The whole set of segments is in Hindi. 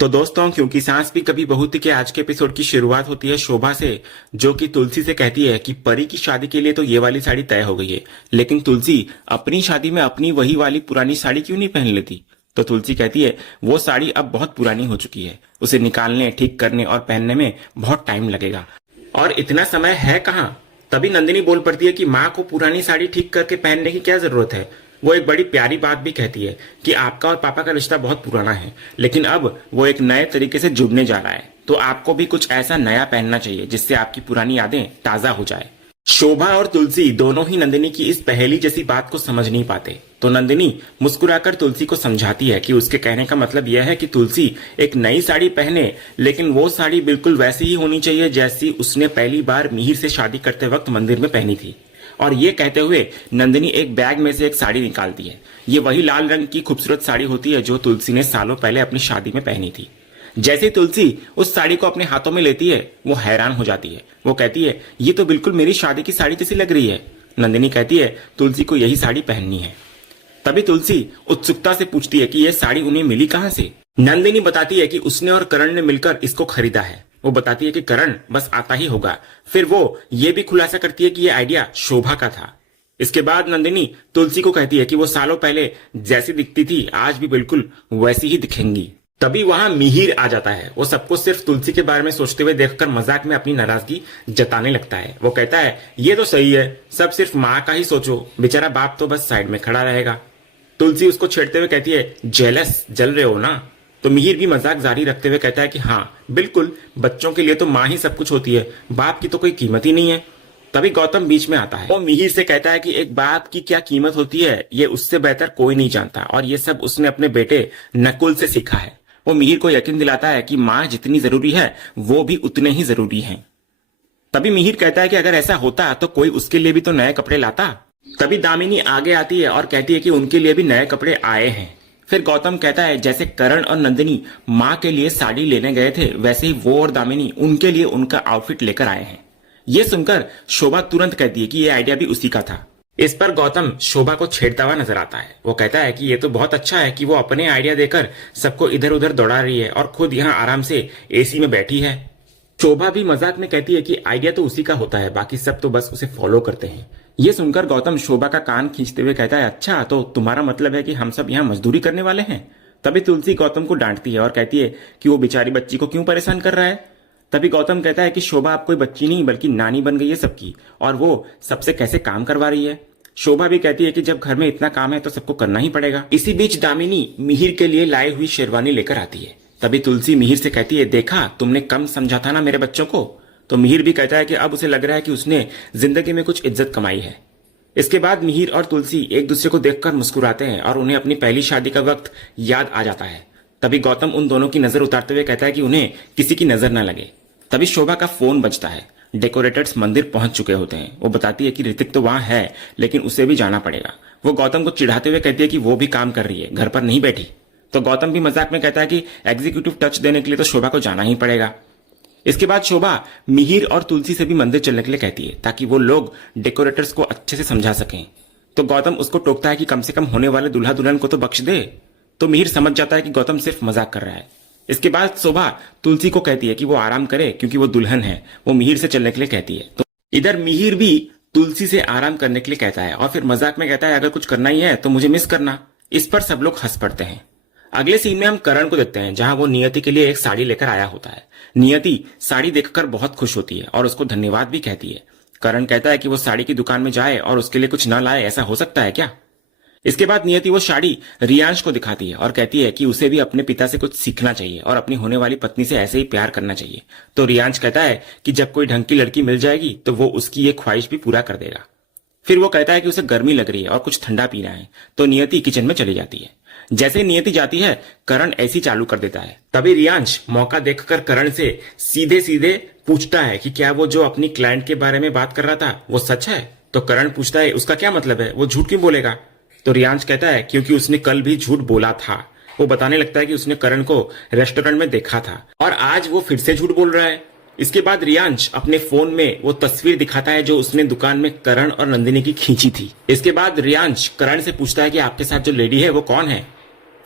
तो दोस्तों, क्योंकि सांस भी कभी बहू थी के आज के एपिसोड की शुरुआत होती है शोभा से, जो कि तुलसी से कहती है कि परी की शादी के लिए तो ये वाली साड़ी तय हो गई है, लेकिन तुलसी अपनी शादी में अपनी वही वाली पुरानी साड़ी क्यों नहीं पहन लेती। तो तुलसी कहती है वो साड़ी अब बहुत पुरानी हो चुकी है, उसे निकालने, ठीक करने और पहनने में बहुत टाइम लगेगा और इतना समय है कहाँ। तभी नंदिनी बोल पड़ती है कि माँ को पुरानी साड़ी ठीक करके पहनने की क्या जरूरत है। वो एक बड़ी प्यारी बात भी कहती है कि आपका और पापा का रिश्ता बहुत पुराना है, लेकिन अब वो एक नए तरीके से जुड़ने जा रहा है, तो आपको भी कुछ ऐसा नया पहनना चाहिए जिससे आपकी पुरानी यादें ताजा हो जाए। शोभा और तुलसी दोनों ही नंदिनी की इस पहेली जैसी बात को समझ नहीं पाते, तो नंदिनी मुस्कुराकर तुलसी को समझाती है कि उसके कहने का मतलब यह है कि तुलसी एक नई साड़ी पहने, लेकिन वो साड़ी बिल्कुल वैसी ही होनी चाहिए जैसी उसने पहली बार मिहिर से शादी करते वक्त मंदिर में पहनी थी। और ये कहते हुए नंदिनी एक बैग में से एक साड़ी निकालती है। ये वही लाल रंग की खूबसूरत साड़ी होती है जो तुलसी ने सालों पहले अपनी शादी में पहनी थी। जैसे ही तुलसी उस साड़ी को अपने हाथों में लेती है, वो हैरान हो जाती है। वो कहती है ये तो बिल्कुल मेरी शादी की साड़ी जैसी लग रही है। नंदिनी कहती है तुलसी को यही साड़ी पहननी है। तभी तुलसी उत्सुकता से पूछती है कि यह साड़ी उन्हें मिली कहां से। नंदिनी बताती है कि उसने और करण ने मिलकर इसको खरीदा है। वो बताती है कि करण बस आता ही होगा। फिर वो ये भी खुलासा करती है कि यह आइडिया शोभा का था। इसके बाद नंदिनी तुलसी को कहती है कि वो सालों पहले जैसी दिखती थी आज भी बिल्कुल वैसी ही दिखेंगी। तभी वहां मिहिर आ जाता है। वो सबको सिर्फ तुलसी के बारे में सोचते हुए देखकर मजाक में अपनी नाराजगी जताने लगता है। वो कहता है ये तो सही है, सब सिर्फ माँ का ही सोचो, बेचारा बाप तो बस साइड में खड़ा रहेगा। तुलसी उसको छेड़ते हुए कहती है जेलस जल रहे हो ना। तो मिहिर भी मजाक जारी रखते हुए कहता है कि हाँ बिल्कुल, बच्चों के लिए तो माँ ही सब कुछ होती है, बाप की तो कोई कीमत ही नहीं है। तभी गौतम बीच में आता है। वो मिहिर से कहता है कि एक बाप की क्या कीमत होती है ये उससे बेहतर कोई नहीं जानता, और ये सब उसने अपने बेटे नकुल से सीखा है। वो मिहिर को यकीन दिलाता है कि माँ जितनी जरूरी है वो भी उतने ही जरूरी है। तभी मिहिर कहता है कि अगर ऐसा होता तो कोई उसके लिए भी तो नए कपड़े लाता। तभी दामिनी आगे आती है और कहती है कि उनके लिए भी नए कपड़े आए हैं। फिर गौतम कहता है जैसे करण और नंदिनी माँ के लिए साड़ी लेने गए थे, वैसे ही वो और दामिनी उनके लिए उनका आउटफिट लेकर आए हैं। ये सुनकर शोभा तुरंत कहती है कि ये आइडिया भी उसी का था। इस पर गौतम शोभा को छेड़ता हुआ नजर आता है। वो कहता है कि ये तो बहुत अच्छा है कि वो अपने आइडिया देकर सबको इधर उधर दौड़ा रही है और खुद यहाँ आराम से एसी में बैठी है। शोभा भी मजाक में कहती है कि आइडिया तो उसी का होता है, बाकी सब तो बस उसे फॉलो करते हैं। ये सुनकर गौतम शोभा का कान खींचते हुए कहता है अच्छा, तो तुम्हारा मतलब है कि हम सब यहाँ मजदूरी करने वाले हैं। तभी तुलसी गौतम को डांटती है और कहती है कि वो बेचारी बच्ची को क्यों परेशान कर रहा है। तभी गौतम कहता है कि शोभा अब कोई बच्ची नहीं बल्कि नानी बन गई है सबकी, और वो सबसे कैसे काम करवा रही है। शोभा भी कहती है कि जब घर में इतना काम है तो सबको करना ही पड़ेगा। इसी बीच दामिनी मिहिर के लिए लाई हुई शेरवानी लेकर आती है। तभी तुलसी मिहिर से कहती है देखा, तुमने कम समझा था ना मेरे बच्चों को। तो मिहिर भी कहता है कि अब उसे लग रहा है कि उसने जिंदगी में कुछ इज्जत कमाई है। इसके बाद मिहिर और तुलसी एक दूसरे को देखकर मुस्कुराते हैं और उन्हें अपनी पहली शादी का वक्त याद आ जाता है। तभी गौतम उन दोनों की नजर उतारते हुए कहता है कि उन्हें किसी की नजर न लगे। तभी शोभा का फोन बजता है। डेकोरेटर्स मंदिर पहुंच चुके होते हैं। वो बताती है कि ऋतिक तो वहां है, लेकिन उसे भी जाना पड़ेगा। वो गौतम को चिढ़ाते हुए कहती है कि वो भी काम कर रही है, घर पर नहीं बैठी। तो गौतम भी मजाक में कहता है कि एग्जीक्यूटिव टच देने के लिए तो शोभा को जाना ही पड़ेगा। इसके बाद शोभा मिहिर और तुलसी से भी मंदिर चलने के लिए कहती है ताकि वो लोग डेकोरेटर्स को अच्छे से समझा सकें। तो गौतम उसको टोकता है कि कम से कम होने वाले दूल्हा दुल्हन को तो बख्श दे। तो मिहिर समझ जाता है कि गौतम सिर्फ मजाक कर रहा है। इसके बाद शोभा तुलसी को कहती है कि वो आराम करे क्योंकि वो दुल्हन है। वो मिहिर से चलने के लिए कहती है। तो इधर मिहिर भी तुलसी से आराम करने के लिए कहता है और फिर मजाक में कहता है अगर कुछ करना ही है तो मुझे मिस करना। इस पर सब लोग हंस पड़ते हैं। अगले सीन में हम करण को देखते हैं जहां वो नियति के लिए एक साड़ी लेकर आया होता है। नियति साड़ी देखकर बहुत खुश होती है और उसको धन्यवाद भी कहती है। करण कहता है कि वो साड़ी की दुकान में जाए और उसके लिए कुछ न लाए, ऐसा हो सकता है क्या। इसके बाद नियति वो साड़ी रियांश को दिखाती है और कहती है कि उसे भी अपने पिता से कुछ सीखना चाहिए और अपनी होने वाली पत्नी से ऐसे ही प्यार करना चाहिए। तो रियांश कहता है कि जब कोई ढंग की लड़की मिल जाएगी तो वो उसकी ये ख्वाहिश भी पूरा कर देगा। फिर वो कहता है कि उसे गर्मी लग रही है और कुछ ठंडा पीना है। तो नियति किचन में चली जाती है। जैसे नियति जाती है करण ऐसी चालू कर देता है। तभी रियांश मौका देखकर करण से सीधे सीधे पूछता है कि क्या वो जो अपनी क्लाइंट के बारे में बात कर रहा था वो सच है। तो करण पूछता है उसका क्या मतलब है, वो झूठ क्यों बोलेगा। तो रियांश कहता है क्योंकि उसने कल भी झूठ बोला था। वो बताने लगता है कि उसने करण को रेस्टोरेंट में देखा था और आज वो फिर से झूठ बोल रहा है। इसके बाद रियांश अपने फोन में वो तस्वीर दिखाता है जो उसने दुकान में करण और नंदिनी की खींची थी। इसके बाद रियांश करण से पूछता है कि आपके साथ जो लेडी है वो कौन है।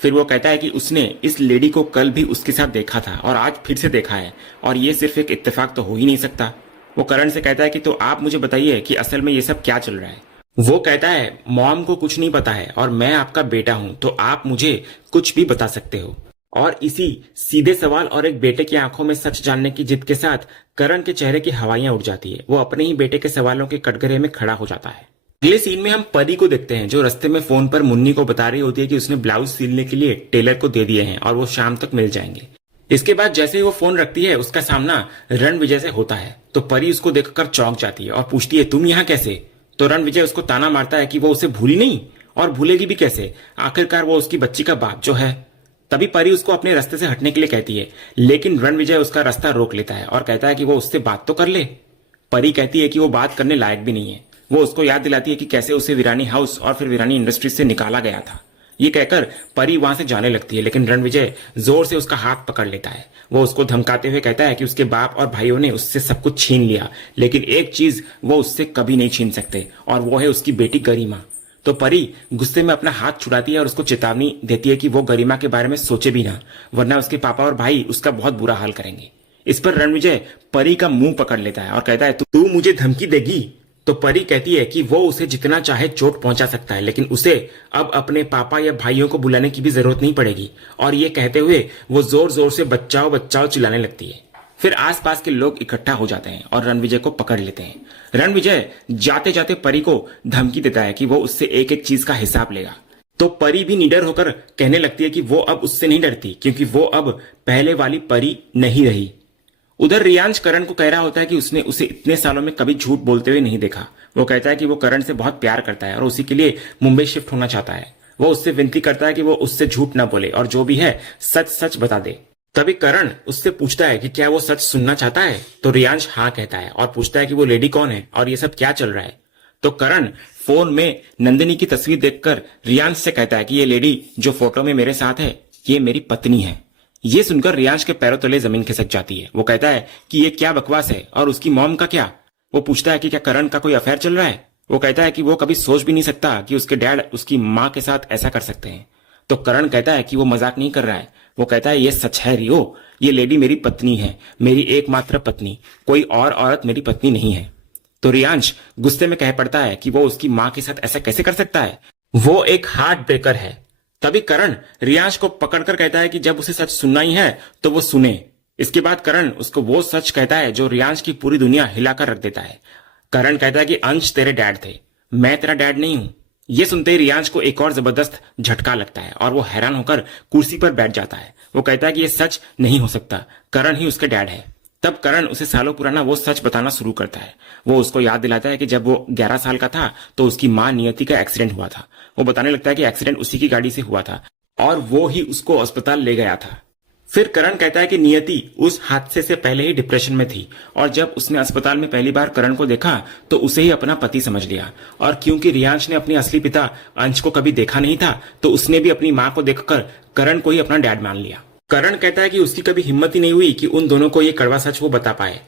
फिर वो कहता है कि उसने इस लेडी को कल भी उसके साथ देखा था और आज फिर से देखा है और ये सिर्फ एक इत्तेफाक तो हो ही नहीं सकता। वो करण से कहता है कि तो आप मुझे बताइए कि असल में ये सब क्या चल रहा है। वो कहता है मॉम को कुछ नहीं पता है और मैं आपका बेटा हूं तो आप मुझे कुछ भी बता सकते हो। और इसी सीधे सवाल और एक बेटे की आंखों में सच जानने की जिद के साथ करण के चेहरे की हवाइयां उड़ जाती है। वो अपने ही बेटे के सवालों के कटघरे में खड़ा हो जाता है। अगले सीन में हम परी को देखते हैं जो रास्ते में फोन पर मुन्नी को बता रही होती है कि उसने ब्लाउज सिलने के लिए टेलर को दे दिए हैं और वो शाम तक मिल जाएंगे। इसके बाद जैसे ही वो फोन रखती है उसका सामना रणविजय से होता है तो परी उसको देखकर चौंक जाती है और पूछती है तुम यहाँ कैसे। तो रणविजय उसको ताना मारता है कि वो उसे भूली नहीं और भूलेगी भी कैसे, आखिरकार वो उसकी बच्ची का बाप जो है। तभी परी उसको अपने रास्ते से हटने के लिए कहती है लेकिन रणविजय उसका रास्ता रोक लेता है और कहता है कि वो उससे बात तो कर ले। परी कहती है कि वो बात करने लायक भी नहीं है। वो उसको याद दिलाती है कि कैसे उसे वीरानी हाउस और फिर वीरानी इंडस्ट्रीज से निकाला गया था। ये कहकर परी वहां से जाने लगती है लेकिन रणविजय जोर से उसका हाथ पकड़ लेता है। वो उसको धमकाते हुए कहता है कि उसके बाप और भाइयों ने उससे सब कुछ छीन लिया लेकिन एक चीज वो उससे कभी नहीं छीन सकते और वो है उसकी बेटी गरिमा। तो परी गुस्से में अपना हाथ छुड़ाती है और उसको चेतावनी देती है कि वो गरिमा के बारे में सोचे भी ना वरना उसके पापा और भाई उसका बहुत बुरा हाल करेंगे। इस पर रणविजय परी का मुंह पकड़ लेता है और कहता है तू मुझे धमकी देगी। तो परी कहती है कि वो उसे जितना चाहे चोट पहुंचा सकता है लेकिन उसे अब अपने पापा या भाइयों को बुलाने की भी जरूरत नहीं पड़ेगी। और ये कहते हुए वो जोर जोर से बचाओ बचाओ चिल्लाने लगती है। फिर आसपास के लोग इकट्ठा हो जाते हैं और रणविजय को पकड़ लेते हैं। रणविजय जाते जाते परी को धमकी देता है कि वो उससे एक एक चीज का हिसाब लेगा। तो परी भी निडर होकर कहने लगती है कि वो अब उससे नहीं डरती क्योंकि वो अब पहले वाली परी नहीं रही। उधर रियांश करण को कह रहा होता है कि उसने उसे इतने सालों में कभी झूठ बोलते हुए नहीं देखा। वो कहता है कि वो करण से बहुत प्यार करता है और उसी के लिए मुंबई शिफ्ट होना चाहता है। वो उससे विनती करता है कि वो उससे झूठ ना बोले और जो भी है सच सच बता दे। तभी करण उससे पूछता है कि क्या वो सच सुनना चाहता है। तो रियांश हाँ कहता है और पूछता है कि वो लेडी कौन है और ये सब क्या चल रहा है। तो करण फोन में नंदिनी की तस्वीर देखकर रियांश से कहता है कि ये लेडी जो फोटो में मेरे साथ है ये मेरी पत्नी है। ये सुनकर रियांश के पैरों तले जमीन खिसक जाती है। वो कहता है कि ये क्या बकवास है और उसकी मॉम का क्या। वो पूछता है कि क्या करण का कोई अफेयर चल रहा है। वो कहता है कि वो कभी सोच भी नहीं सकता कि उसके डैड उसकी माँ के साथ ऐसा कर सकते हैं। तो करण कहता है कि वो मजाक नहीं कर रहा है। वो कहता है ये सच है रियो, ये लेडी मेरी पत्नी है, मेरी एकमात्र पत्नी, कोई और औरत मेरी पत्नी नहीं है। तो रियांश गुस्से में कह पड़ता है कि वो उसकी माँ के साथ ऐसा कैसे कर सकता है, वो एक हार्ट ब्रेकर है। तभी करण रियांश को पकड़कर कहता है कि जब उसे सच सुनना ही है तो वो सुने। इसके बाद करण उसको वो सच कहता है जो रियांश की पूरी दुनिया हिलाकर रख देता है। करण कहता है कि अंश तेरे डैड थे, मैं तेरा डैड नहीं हूं। ये सुनते ही रियांश को एक और जबरदस्त झटका लगता है और वो हैरान होकर कुर्सी पर बैठ जाता है। वो कहता है कि ये सच नहीं हो सकता, करण ही उसके डैड है। तब करण उसे सालों पुराना वो सच बताना शुरू करता है। वो उसको याद दिलाता है कि जब वो 11 साल का था तो उसकी माँ नियति का एक्सीडेंट हुआ था। वो बताने लगता है कि एक्सीडेंट उसी की गाड़ी से हुआ था और वो ही उसको अस्पताल ले गया था। फिर करण कहता है कि नियति उस हादसे से पहले ही डिप्रेशन में थी और जब उसने अस्पताल में पहली बार करण को देखा तो उसे ही अपना पति समझ लिया। और क्योंकि रियांश ने अपनी असली पिता अंश को कभी देखा नहीं था तो उसने भी अपनी माँ को देखकर करण को ही अपना डैड मान लिया। करण कहता है कि उसकी कभी हिम्मत ही नहीं हुई कि उन दोनों को ये कड़वा सच वो बता पाए,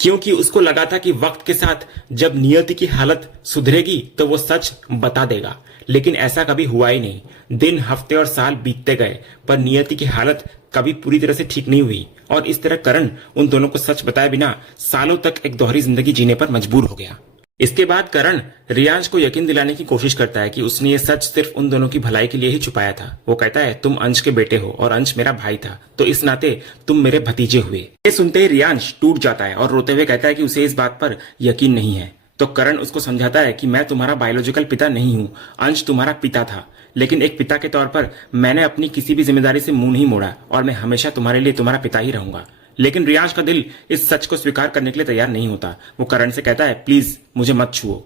क्योंकि उसको लगा था कि वक्त के साथ जब नियति की हालत सुधरेगी तो वो सच बता देगा। लेकिन ऐसा कभी हुआ ही नहीं। दिन हफ्ते और साल बीतते गए पर नियति की हालत कभी पूरी तरह से ठीक नहीं हुई और इस तरह करण उन दोनों को सच बताए बिना सालों तक एक दोहरी जिंदगी जीने पर मजबूर हो गया। इसके बाद करण रियांश को यकीन दिलाने की कोशिश करता है कि उसने ये सच सिर्फ उन दोनों की भलाई के लिए ही छुपाया था। वो कहता है तुम अंश के बेटे हो और अंश मेरा भाई था तो इस नाते तुम मेरे भतीजे हुए। ये सुनते ही रियांश टूट जाता है और रोते हुए कहता है कि उसे इस बात पर यकीन नहीं है। तो करण उसको समझाता है कि मैं तुम्हारा बायोलॉजिकल पिता नहीं हूँ, अंश तुम्हारा पिता था, लेकिन एक पिता के तौर पर मैंने अपनी किसी भी जिम्मेदारी से मुंह नहीं मोड़ा और मैं हमेशा तुम्हारे लिए तुम्हारा पिता ही रहूंगा। लेकिन रियांश का दिल इस सच को स्वीकार करने के लिए तैयार नहीं होता। वो करण से कहता है प्लीज मुझे मत छुओ।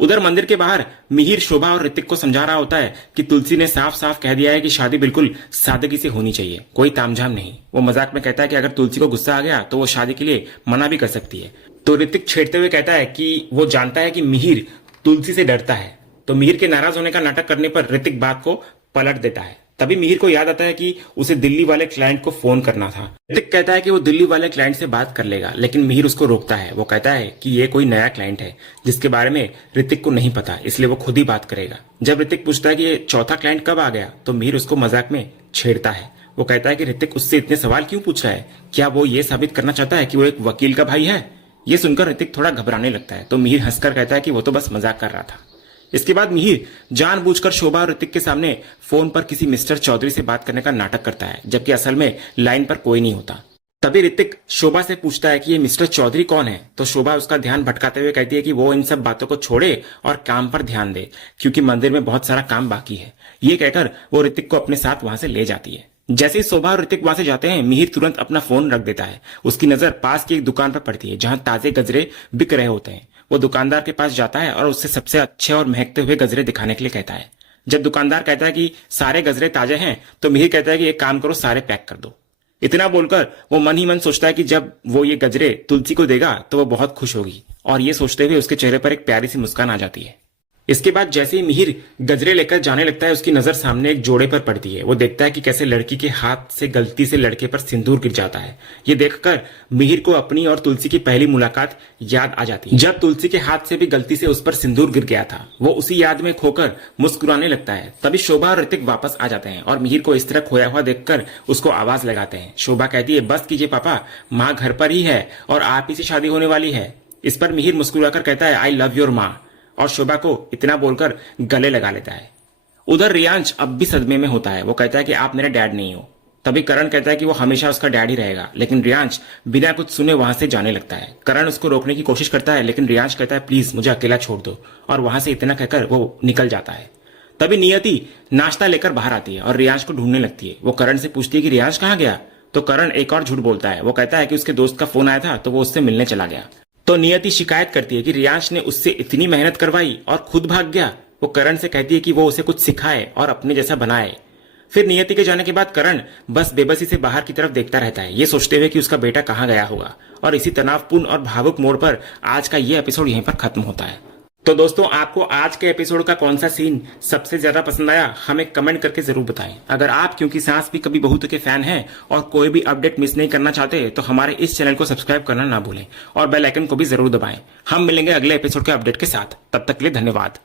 उधर मंदिर के बाहर मिहिर शोभा और ऋतिक को समझा रहा होता है कि तुलसी ने साफ साफ कह दिया है कि शादी बिल्कुल सादगी से होनी चाहिए, कोई तामझाम नहीं। वो मजाक में कहता है कि अगर तुलसी को गुस्सा आ गया तो वो शादी के लिए मना भी कर सकती है। तो ऋतिक छेड़ते हुए कहता है कि वो जानता है कि मिहिर तुलसी से डरता है। तो मिहिर के नाराज होने का नाटक करने पर ऋतिक बात को पलट देता है। तभी मिहिर को याद आता है कि उसे दिल्ली वाले क्लाइंट को फोन करना था। ऋतिक कहता है कि वो दिल्ली वाले क्लाइंट से बात कर लेगा, लेकिन मिहिर उसको रोकता है। वो कहता है कि ये कोई नया क्लाइंट है जिसके बारे में ऋतिक को नहीं पता, इसलिए वो खुद ही बात करेगा। जब ऋतिक पूछता है कि ये चौथा क्लाइंट कब आ गया, तो मिहिर उसको मजाक में छेड़ता है। वो कहता है कि ऋतिक उससे इतने सवाल क्यों पूछ रहा है, क्या वो ये साबित करना चाहता है कि वो एक वकील का भाई है। ये सुनकर ऋतिक थोड़ा घबराने लगता है, तो मिहिर हंसकर कहता है कि वो तो बस मजाक कर रहा था। इसके बाद मिहिर जानबूझकर शोभा और ऋतिक के सामने फोन पर किसी मिस्टर चौधरी से बात करने का नाटक करता है, जबकि असल में लाइन पर कोई नहीं होता। तभी ऋतिक शोभा से पूछता है कि ये मिस्टर चौधरी कौन है, तो शोभा उसका ध्यान भटकाते हुए कहती है कि वो इन सब बातों को छोड़े और काम पर ध्यान दे, क्योंकि मंदिर में बहुत सारा काम बाकी है। ये कहकर वो ऋतिक को अपने साथ वहां से ले जाती है। जैसे ही शोभा और ऋतिक वहां से जाते हैं, मिहिर तुरंत अपना फोन रख देता है। उसकी नजर पास की एक दुकान पर पड़ती है जहां ताजे गजरे बिक रहे होते हैं। वो दुकानदार के पास जाता है और उससे सबसे अच्छे और महकते हुए गजरे दिखाने के लिए कहता है। जब दुकानदार कहता है कि सारे गजरे ताजे हैं, तो मिहिर कहता है कि एक काम करो, सारे पैक कर दो। इतना बोलकर वो मन ही मन सोचता है कि जब वो ये गजरे तुलसी को देगा तो वो बहुत खुश होगी, और ये सोचते हुए उसके चेहरे पर एक प्यारी सी मुस्कान आ जाती है। इसके बाद जैसे ही मिहिर गजरे लेकर जाने लगता है, उसकी नजर सामने एक जोड़े पर पड़ती है। वो देखता है कि कैसे लड़की के हाथ से गलती से लड़के पर सिंदूर गिर जाता है। ये देखकर मिहिर को अपनी और तुलसी की पहली मुलाकात याद आ जाती है, जब तुलसी के हाथ से भी गलती से उस पर सिंदूर गिर गया था। वो उसी याद में खोकर मुस्कुराने लगता है। तभी शोभा और ऋतिक वापस आ जाते हैं और मिहिर को इस तरह खोया हुआ देखकर उसको आवाज लगाते हैं। शोभा कहती है, बस कीजिए पापा, माँ घर पर ही है और आप ही से शादी होने वाली है। इस पर मिहिर मुस्कुराकर कहता है, आई लव योर माँ, और शोभा को इतना बोलकर गले लगा लेता है। उधर रियांश अब भी सदमे में होता है। वो कहता है कि आप मेरे डैड नहीं हो। तभी करण कहता है कि वो हमेशा उसका डैड ही रहेगा, लेकिन रियांश बिना कुछ सुने वहां से जाने लगता है। करण उसको रोकने की कोशिश करता है, लेकिन रियांश कहता है, प्लीज मुझे अकेला छोड़ दो, और वहां से इतना कहकर वो निकल जाता है। तभी नियति नाश्ता लेकर बाहर आती है और रियांश को ढूंढने लगती है। वो करण से पूछती है कि रियांश कहाँ गया, तो करण एक और झूठ बोलता है। वो कहता है कि उसके दोस्त का फोन आया था तो वो उससे मिलने चला गया। तो नियति शिकायत करती है कि रियांश ने उससे इतनी मेहनत करवाई और खुद भाग गया। वो करण से कहती है कि वो उसे कुछ सिखाए और अपने जैसा बनाए। फिर नियति के जाने के बाद करण बस बेबसी से बाहर की तरफ देखता रहता है, ये सोचते हुए कि उसका बेटा कहाँ गया होगा। और इसी तनावपूर्ण और भावुक मोड़ पर आज का ये एपिसोड यहीं पर खत्म होता है। तो दोस्तों, आपको आज के एपिसोड का कौन सा सीन सबसे ज्यादा पसंद आया, हमें कमेंट करके जरूर बताएं। अगर आप क्योंकि सास भी कभी बहू के फैन हैं और कोई भी अपडेट मिस नहीं करना चाहते, तो हमारे इस चैनल को सब्सक्राइब करना ना भूलें और बेल आइकन को भी जरूर दबाएं। हम मिलेंगे अगले एपिसोड के अपडेट के साथ। तब तक के लिए धन्यवाद।